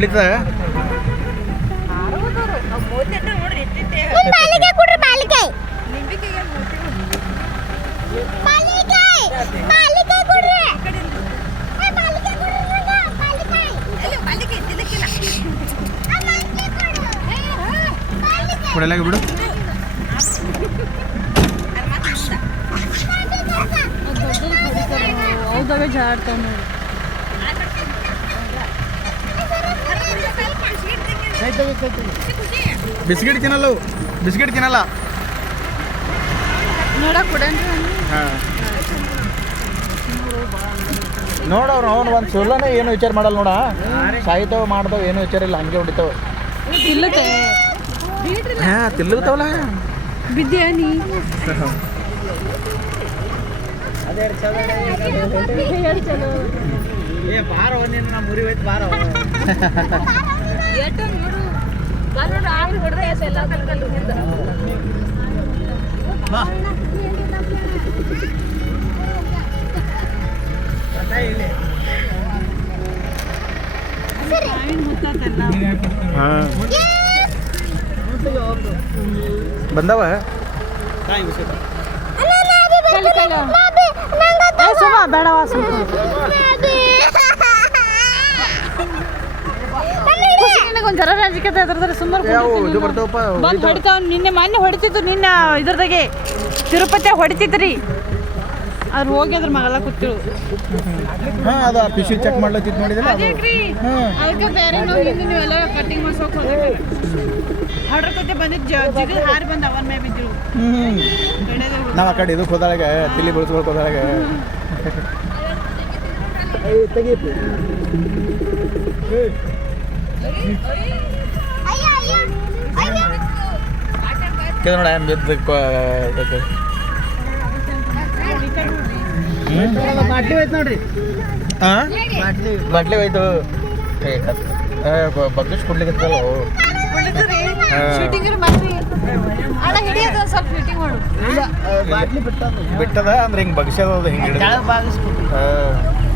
ಹೊಡ್ಲಿತ್ತ ಕೊಡಲಾಗ ಬಿಡು ಹೌದಾವೆ ಜಾಡ್ತಾವ ಬಿಸ್ಕಿಟ್ ತಿನ್ನಲ್ಲ ಬಿಸ್ಕಿಟ್ ತಿನ್ನಲ್ಲ ನೋಡಕ್ ಕೊಡೇನ್ರಿ ಹಾಂ ನೋಡವ್ರು ಅವ್ನು ಒಂದು ಸುಳ್ಳನೇ ಏನು ವಿಚಾರ ಮಾಡಲ್ಲ ನೋಡ ಸಾಯ್ತಾವ ಮಾಡ್ತಾವ ಏನು ವಿಚಾರ ಇಲ್ಲ ಹಂಗೆ ಹೊಡಿತಾವ ತಿಲ್ಲತೆ ಹಾಂ ತಿಲ್ಲತಾವಲ್ಲ ಬಿದ್ದ್ಯಾ ನೀ ಬಾರ ಒಂದಿನ ನಾ ಮುರಿ ಹೋಯ್ತು ಬಾರ ಬಂದವ ಸುಮ್ಮ ಬೇಡವಾ ಒಂಥರ ರಾಜಕೀಯ ಅದ್ರದ್ರೆ ಸುಮ್ಮನೆ ಇದು ಬರ್ತಾವಪ್ಪ ಬಂದು ಹೊಡಿತಾವ ನಿನ್ನೆ ಮೊನ್ನೆ ಹೊಡಿತಿದ್ರು ನಿನ್ನ ಇದ್ರದಾಗೆ ತಿರುಪತಿ ಹೊಡಿತಿದ್ರಿ ಅವ್ರು ಹೋಗಿ ಅದ್ರ ಮಗಲ ಕೂತಿರು ಹಾಂ ಅದು ಪಿಶಿ ಚೆಕ್ ಮಾಡ್ಲತ್ತಿದ್ದು ನೋಡಿದಿಲ್ಲ ಅದು ಅದಕ್ಕೆ ಬೇರೆ ನಾವು ಹಿಂದೆ ನೀವೆಲ್ಲ ಕಟ್ಟಿಂಗ್ ಮಾಡ್ಸೋಕೆ ಹೋದ್ರೆ ಹೊಡ್ರಕತ್ತೆ ಬಂದಿದ್ದು ಜಿಗಿದು ಹಾರಿ ಬಂದು ಅವನ ಮೇ ಬಿದ್ದರು ನಾವು ಆ ಕಡೆ ಇದಕ್ಕೆ ಹೋದಾಗ ತಿಳಿ ಬೆಳೆಸ್ಕೊಳಕ್ ಹೋದಾಗ ತೆಗೀತು ನೋಡ ಬಿದ್ದು ಬಾಟ್ಲಿ ಹೋಯ್ತು ನೋಡ್ರಿ ಹಾಂ ಬಾಟ್ಲಿ ಹೋಯ್ತು ಬಗ್ಗಿಸ್ ಕೊಡ್ಲಿಕ್ಕೆ ಶೂಟಿಂಗ್ ಮಾಡ್ರಿ ಅಣ್ಣ ಹಿಡಿಯೋದು ಸ್ವಲ್ಪ ಶೂಟಿಂಗ್ ಮಾಡು ಇಲ್ಲ ಬಾಟ್ಲಿ ಬಿಟ್ಟದ ಬಿಟ್ಟದ ಅಂದ್ರೆ ಹಿಂಗೆ ಬಗ್ಸದ ಹಿಂಗೆ ಬಾಗಿಸ್ಬಿಟ್ಟು ಹಾಂ